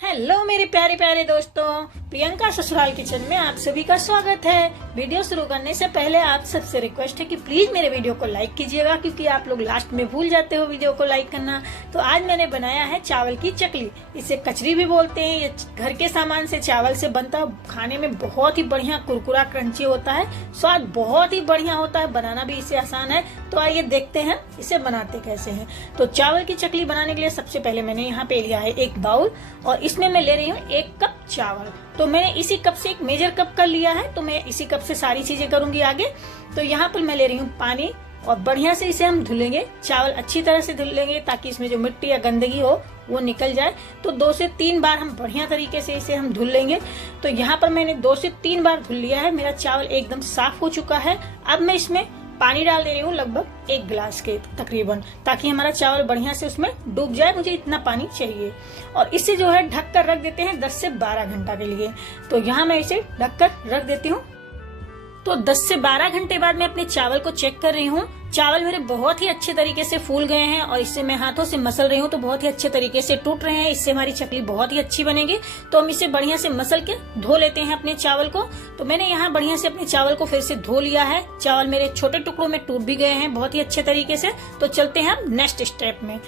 Hello मेरे प्यारे प्यारे दोस्तों, प्रियंका ससुराल किचन में आप सभी का स्वागत है। वीडियो शुरू करने से पहले आप सबसे रिक्वेस्ट है कि प्लीज मेरे वीडियो को लाइक कीजिएगा, क्योंकि आप लोग लास्ट में भूल जाते हो वीडियो को लाइक करना। तो आज मैंने बनाया है चावल की चकली, इसे कचरी भी बोलते हैं। ये घर के सामान से चावल से बनता है, खाने में बहुत ही बढ़िया कुरकुरा क्रंची होता है, स्वाद बहुत ही बढ़िया होता है, बनाना भी इसे आसान है। तो आइए देखते हैं इसे बनाते कैसे हैं। तो चावल की चकली बनाने के लिए सबसे पहले मैंने यहाँ पे लिया है एक बाउल, और इसमें मैं ले रही हूँ 1 कप चावल। तो मैंने इसी कप से एक मेजर कप कर लिया है, तो मैं इसी कप से सारी चीजें करूंगी आगे। तो यहाँ पर मैं ले रही हूँ पानी, और बढ़िया से इसे हम धुलेंगे। चावल अच्छी तरह से धुल लेंगे ताकि इसमें जो मिट्टी या गंदगी हो वो निकल जाए। तो 2 से 3 बार हम बढ़िया तरीके से इसे हम धुल लेंगे। तो यहाँ पर मैंने 2 से 3 बार धुल लिया है, मेरा चावल एकदम साफ हो चुका है। अब मैं इसमें पानी डाल दे रही हूँ, लगभग 1 गिलास के तकरीबन, ताकि हमारा चावल बढ़िया से उसमें डूब जाए। मुझे इतना पानी चाहिए, और इसे जो है ढक कर रख देते हैं 10 से 12 घंटा के लिए। तो यहाँ मैं इसे ढक कर रख देती हूँ। तो 10 से 12 घंटे बाद मैं अपने चावल को चेक कर रही हूँ। चावल मेरे बहुत ही अच्छे तरीके से फूल गए हैं, और इससे मैं हाथों से मसल रही हूँ तो बहुत ही अच्छे तरीके से टूट रहे हैं। इससे हमारी चकली बहुत ही अच्छी बनेगी। तो हम इसे बढ़िया से मसल के धो लेते हैं अपने चावल को। तो मैंने यहाँ बढ़िया से अपने चावल को फिर से धो लिया है। चावल मेरे छोटे टुकड़ों में टूट भी गए हैं बहुत ही अच्छे तरीके से। तो चलते हैं हम नेक्स्ट स्टेप में।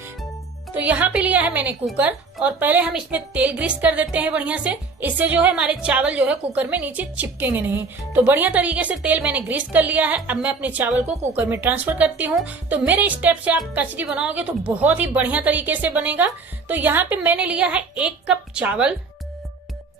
तो यहाँ पे लिया है मैंने कुकर, और पहले हम इसमें तेल ग्रीस कर देते हैं बढ़िया से। इससे जो है हमारे चावल जो है कुकर में नीचे चिपकेंगे नहीं। तो बढ़िया तरीके से तेल मैंने ग्रीस कर लिया है। अब मैं अपने चावल को कुकर में ट्रांसफर करती हूँ। तो मेरे स्टेप से आप कचरी बनाओगे तो बहुत ही बढ़िया तरीके से बनेगा। तो यहाँ पे मैंने लिया है 1 कप चावल,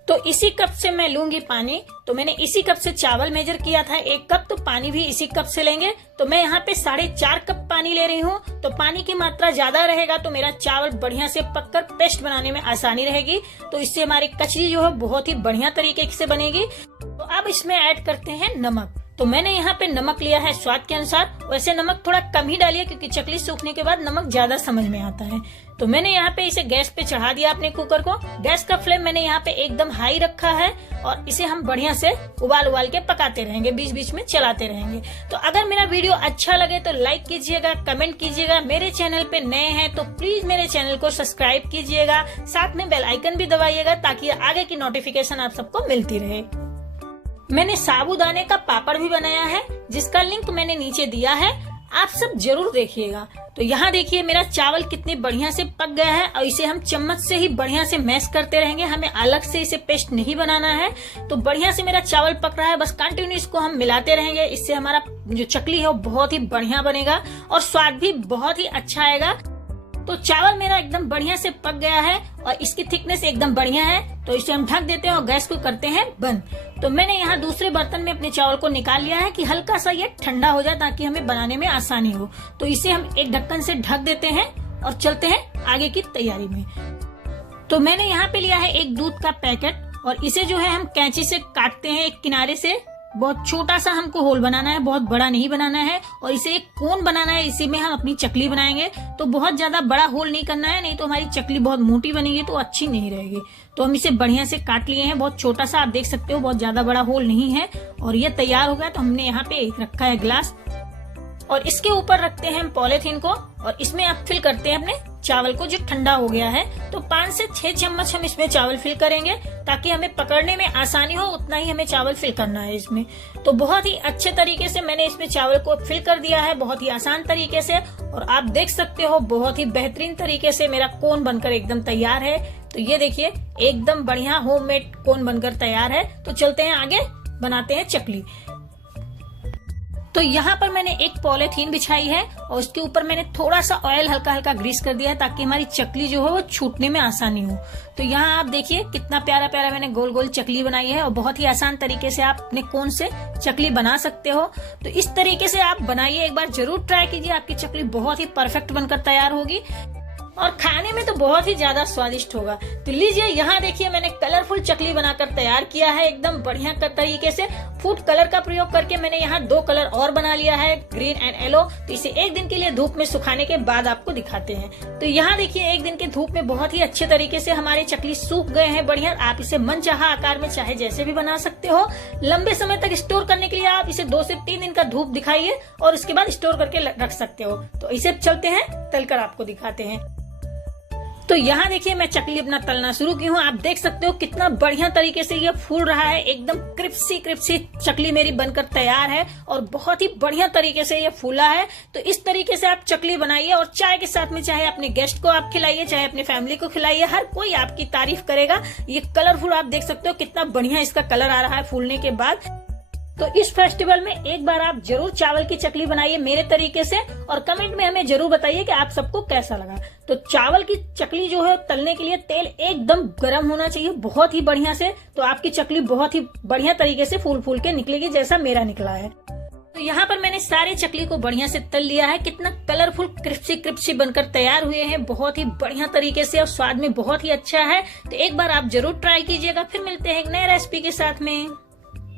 तो इसी कप से मैं लूंगी पानी। तो मैंने इसी कप से चावल मेजर किया था 1 कप, तो पानी भी इसी कप से लेंगे। तो मैं यहाँ पे 4.5 कप पानी ले रही हूँ। तो पानी की मात्रा ज्यादा रहेगा तो मेरा चावल बढ़िया से पककर पेस्ट बनाने में आसानी रहेगी। तो इससे हमारी कचरी जो है बहुत ही बढ़िया तरीके से बनेगी। तो अब इसमें ऐड करते हैं नमक। तो मैंने यहाँ पे नमक लिया है स्वाद के अनुसार। वैसे नमक थोड़ा कम ही डालिए, क्योंकि चकली सूखने के बाद नमक ज्यादा समझ में आता है। तो मैंने यहाँ पे इसे गैस पे चढ़ा दिया अपने कुकर को। गैस का फ्लेम मैंने यहाँ पे एकदम हाई रखा है, और इसे हम बढ़िया से उबाल के पकाते रहेंगे, बीच बीच में चलाते रहेंगे। तो अगर मेरा वीडियो अच्छा लगे तो लाइक कीजिएगा, कमेंट कीजिएगा। मेरे चैनल पे नए हैं तो प्लीज मेरे चैनल को सब्सक्राइब कीजिएगा, साथ में बेल आइकन भी दबाइएगा, ताकि आगे की नोटिफिकेशन आप सबको मिलती रहे। मैंने साबूदाने का पापड़ भी बनाया है, जिसका लिंक मैंने नीचे दिया है, आप सब जरूर देखिएगा। तो यहाँ देखिए मेरा चावल कितने बढ़िया से पक गया है, और इसे हम चम्मच से ही बढ़िया से मैश करते रहेंगे। हमें अलग से इसे पेस्ट नहीं बनाना है। तो बढ़िया से मेरा चावल पक रहा है, बस कंटिन्यू इसको हम मिलाते रहेंगे। इससे हमारा जो चकली है वो बहुत ही बढ़िया बनेगा, और स्वाद भी बहुत ही अच्छा आएगा। तो चावल मेरा एकदम बढ़िया से पक गया है, और इसकी थिकनेस एकदम बढ़िया है। तो इसे हम ढक देते हैं और गैस को करते हैं बंद। तो मैंने यहाँ दूसरे बर्तन में अपने चावल को निकाल लिया है कि हल्का सा ये ठंडा हो जाए, ताकि हमें बनाने में आसानी हो। तो इसे हम एक ढक्कन से ढक देते हैं और चलते हैं आगे की तैयारी में। तो मैंने यहाँ पे लिया है एक दूध का पैकेट, और इसे जो है हम कैंची से काटते हैं एक किनारे से। बहुत छोटा सा हमको होल बनाना है, बहुत बड़ा नहीं बनाना है, और इसे एक कोन बनाना है। इसी में हम अपनी चकली बनाएंगे। तो बहुत ज्यादा बड़ा होल नहीं करना है, नहीं तो हमारी चकली बहुत मोटी बनेगी तो अच्छी नहीं रहेगी। तो हम इसे बढ़िया से काट लिए हैं, बहुत छोटा सा, आप देख सकते हो, बहुत ज्यादा बड़ा होल नहीं है। और ये तैयार हो गया। तो हमने यहाँ पे रखा है ग्लास, और इसके ऊपर रखते हैं हम पॉलीथीन को, और इसमें अब फिल करते हैं अपने चावल को जो ठंडा हो गया है। तो 5 से 6 चम्मच हम इसमें चावल फिल करेंगे, ताकि हमें पकड़ने में आसानी हो। उतना ही हमें चावल फिल करना है इसमें। तो बहुत ही अच्छे तरीके से मैंने इसमें चावल को फिल कर दिया है, बहुत ही आसान तरीके से। और आप देख सकते हो बहुत ही बेहतरीन तरीके से मेरा कोन बनकर एकदम तैयार है। तो ये देखिए एकदम बढ़िया होममेड कोन बनकर तैयार है। तो चलते हैं आगे, बनाते हैं चकली। तो यहाँ पर मैंने एक पॉलीथीन बिछाई है, और उसके ऊपर मैंने थोड़ा सा ऑयल हल्का हल्का ग्रीस कर दिया है, ताकि हमारी चकली जो है वो छूटने में आसानी हो। तो यहाँ आप देखिए कितना प्यारा प्यारा मैंने गोल गोल चकली बनाई है, और बहुत ही आसान तरीके से आप अपने कोन से चकली बना सकते हो। तो इस तरीके से आप बनाइए, एक बार जरूर ट्राई कीजिए, आपकी चकली बहुत ही परफेक्ट बनकर तैयार होगी, और खाने में तो बहुत ही ज्यादा स्वादिष्ट होगा। तो लीजिए यहाँ देखिए मैंने कलरफुल चकली बनाकर तैयार किया है एकदम बढ़िया तरीके से। फूड कलर का प्रयोग करके मैंने यहाँ 2 कलर और बना लिया है, ग्रीन एंड येलो। तो इसे 1 दिन के लिए धूप में सुखाने के बाद आपको दिखाते हैं। तो यहाँ देखिए 1 दिन के धूप में बहुत ही अच्छे तरीके से हमारे चकली सूख गए हैं बढ़िया। आप इसे मनचाहा आकार में चाहे जैसे भी बना सकते हो। लंबे समय तक स्टोर करने के लिए आप इसे 2 से 3 दिन का धूप दिखाइए, और उसके बाद स्टोर करके रख सकते हो। तो इसे चलते हैं तलकर आपको दिखाते हैं। तो यहाँ देखिए मैं चकली अपना तलना शुरू की हूँ। आप देख सकते हो कितना बढ़िया तरीके से ये फूल रहा है। एकदम क्रिप्सी क्रिप्सी चकली मेरी बनकर तैयार है और बहुत ही बढ़िया तरीके से ये फूला है। तो इस तरीके से आप चकली बनाइए और चाय के साथ में चाहे अपने गेस्ट को आप खिलाइए, चाहे अपनी फैमिली को खिलाइए, हर कोई आपकी तारीफ करेगा। ये कलरफुल आप देख सकते हो कितना बढ़िया इसका कलर आ रहा है फूलने के बाद। तो इस फेस्टिवल में एक बार आप जरूर चावल की चकली बनाइए मेरे तरीके से और कमेंट में हमें जरूर बताइए कि आप सबको कैसा लगा। तो चावल की चकली जो है तलने के लिए तेल एकदम गर्म होना चाहिए बहुत ही बढ़िया से, तो आपकी चकली बहुत ही बढ़िया तरीके से फूल फूल के निकलेगी जैसा मेरा निकला है। तो यहाँ पर मैंने सारे चकली को बढ़िया से तल लिया है। कितना कलरफुल क्रिस्पी क्रिस्पी बनकर तैयार हुए हैं बहुत ही बढ़िया तरीके से और स्वाद में बहुत ही अच्छा है। तो एक बार आप जरूर ट्राई कीजिएगा। फिर मिलते हैं एक नए रेसिपी के साथ में।